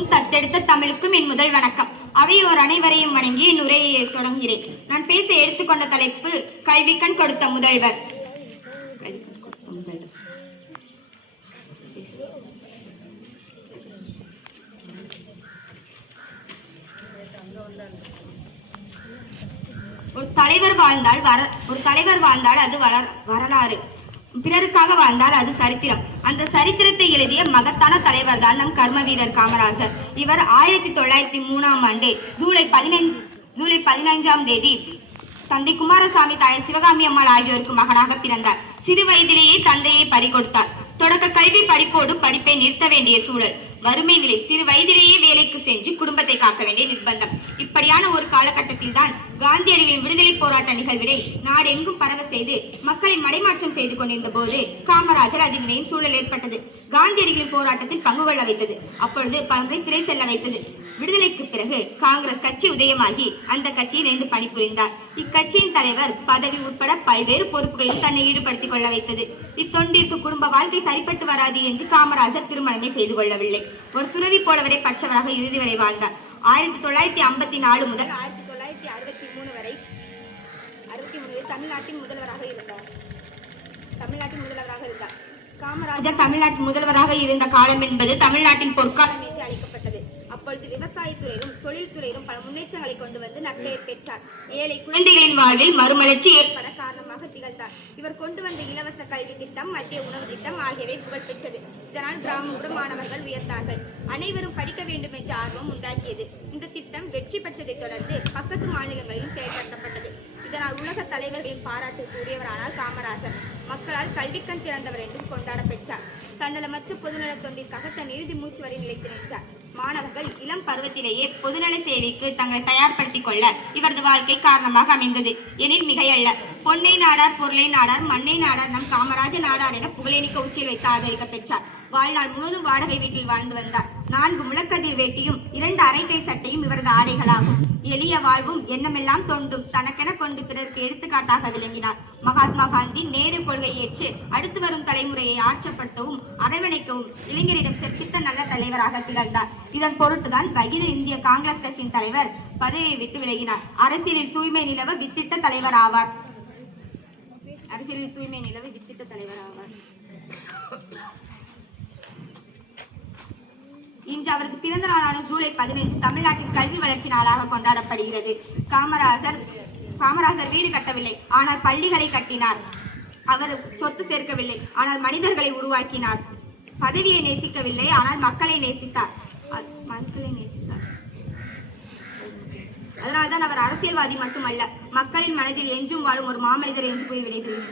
தமிழுக்கும் தத்தெடுத்த தமிழுக்கும் என் முதல் வணக்கம். அவையோர் அனைவரையும் வணங்கி என் உரையை தொடங்குகிறேன். நான் பேச எடுத்துக்கொண்ட தலைப்பு கல்விக்கண் கொடுத்த முதல்வர். ஒரு தலைவர் வாழ்ந்தால் அது வரலாறு, பிறருக்காக வாழ்ந்தால் அது சரித்திரம். அந்த சரித்திரத்தை எழுதிய மகத்தான தலைவர் தான் நம் கர்ம வீரர் காமராஜர். இவர் 1903 ஜூலை 15 தந்தை குமாரசாமி, தாய் சிவகாமி அம்மாள் ஆகியோருக்கு மகனாக பிறந்தார். சிறு வயதிலேயே தந்தையை பறிகொடுத்தார். தொடக்க கல்வி படிப்போடு படிப்பை நிறுத்த வேண்டிய சூழல், வறுமை நிலை, சிறு வயதிலேயே வேலைக்கு சென்று குடும்பத்தை காக்க வேண்டிய நிர்பந்தம். இப்படியான ஒரு காலகட்டத்தில் தான் காந்தியடிகளின் விடுதலை போராட்ட நிகழ்வினை நாடெங்கும் பரவ செய்து மக்களை மடைமாற்றம் செய்து கொண்டிருந்த போது காமராஜர் அதிர்வினையும் சூழல் ஏற்பட்டது. காந்தியடிகளின் போராட்டத்தில் பங்கு கொள்ள வைத்தது. அப்பொழுது பலமுறை சிறை செல்ல வைத்தது. விடுதலைக்கு பிறகு காங்கிரஸ் கட்சி உதயமாகி அந்த கட்சியில் இணைந்து பணிபுரிந்தார். இக்கட்சியின் தலைவர் பதவி உட்பட பல்வேறு பொறுப்புகளில் தன்னை ஈடுபடுத்திக் கொள்ள வைத்தது. இத்தொண்டிற்கு குடும்ப வாழ்க்கை சரிப்பட்டு வராது என்று காமராஜர் திருமணமே செய்து கொள்ளவில்லை. ஒரு துறவி போலவரை பற்றவராக இறுதி வரை வாழ்ந்தார். 1954 முதல் 1963 வரை தமிழ்நாட்டின் முதல்வராக இருந்தார். காமராஜர் தமிழ்நாட்டின் முதல்வராக இருந்த காலம் என்பது தமிழ்நாட்டின் பொற்காலம் என்று அழைக்கப்பட்டது. அப்பொழுது விவசாயத்துறையிலும் தொழில்துறையிலும் பல முன்னேற்றங்களை கொண்டு வந்து நற்பெயர் பெற்றார். ஏழை குழந்தைகளின் வாழ்வில் மறுமலர்ச்சி ஏற்பட காரணமாக திகழ்ந்தார். இவர் கொண்டு வந்த இலவச கல்வி திட்டம், மத்திய உணவு திட்டம் ஆகியவை புகழ் பெற்றது. இதனால் கிராமப்புற மாணவர்கள் உயர்ந்தார்கள். அனைவரும் படிக்க வேண்டும் என்ற ஆர்வம் உண்டாக்கியது. இந்த திட்டம் வெற்றி பெற்றதை தொடர்ந்து பக்கத்து மாநிலங்களிலும் செயல்படுத்தப்பட்டது. இதனால் உலக தலைவர்களின் பாராட்டுக்கு உரியவரானார் காமராஜர். மக்களால் கல்விக்கண் திறந்தவர் என்றும் கொண்டாட பெற்றார். தன்னலமற்ற பொதுநல தொண்டிற்காக தன் இறுதி மூச்சு வரை நிலைத்து நின்றார். மாணவர்கள் இளம் பருவத்திலேயே பொதுநல சேவைக்கு தங்களை தயார்படுத்திக் கொள்ள இவரது வாழ்க்கை காரணமாக அமைந்தது எனில் மிகையல்ல. பொன்னை நாடார், பொருளை நாடார், மண்ணை நாடார், நம் காமராஜர் நாடார் என புகழேனிக்க உச்சியில் வைத்து ஆதரிக்க பெற்றார். வாழ்நாள் முழுவதும் வாடகை வீட்டில் வாழ்ந்து வந்தார். 4 முழக்கதிர் வேட்டியும் 2 அரைக்கை சட்டையும் இவரது ஆடைகளாகும். எளிய வாழ்வும் எண்ணமெல்லாம் தொண்டும் தனக்கென கொண்டு பிறருக்கு எடுத்துக்காட்டாக விளங்கினார். மகாத்மா காந்தி நேரு கொள்கையை ஏற்று அடுத்து வரும் தலைமுறையை ஆற்றப்படுத்தவும் அரவணைக்கவும் இளைஞரிடம் செப்பித்த நல்ல தலைவராக திகழ்ந்தார். இதன் பொருட்டுதான் அகில இந்திய காங்கிரஸ் கட்சியின் தலைவர் பதவியை விட்டு விலகினார். அரசியலில் தூய்மை நிலவ வித்திட்ட தலைவர் ஆவார். இன்று அவரது பிறந்த நாளான ஜூலை 15 தமிழ்நாட்டின் கல்வி வளர்ச்சி நாளாக கொண்டாடப்படுகிறது. காமராஜர் வீடு கட்டவில்லை, ஆனால் பள்ளிகளை கட்டினார். அவர் சொத்து சேர்க்கவில்லை, ஆனால் மனிதர்களை உருவாக்கினார். பதவியை நேசிக்கவில்லை, ஆனால் மக்களை நேசித்தார். அதனால்தான் அவர் அரசியல்வாதி மட்டுமல்ல, மக்களின் மனதில் என்றும் வாழும் ஒரு மாமனிதர் என்று கூறிவிடுகிறது.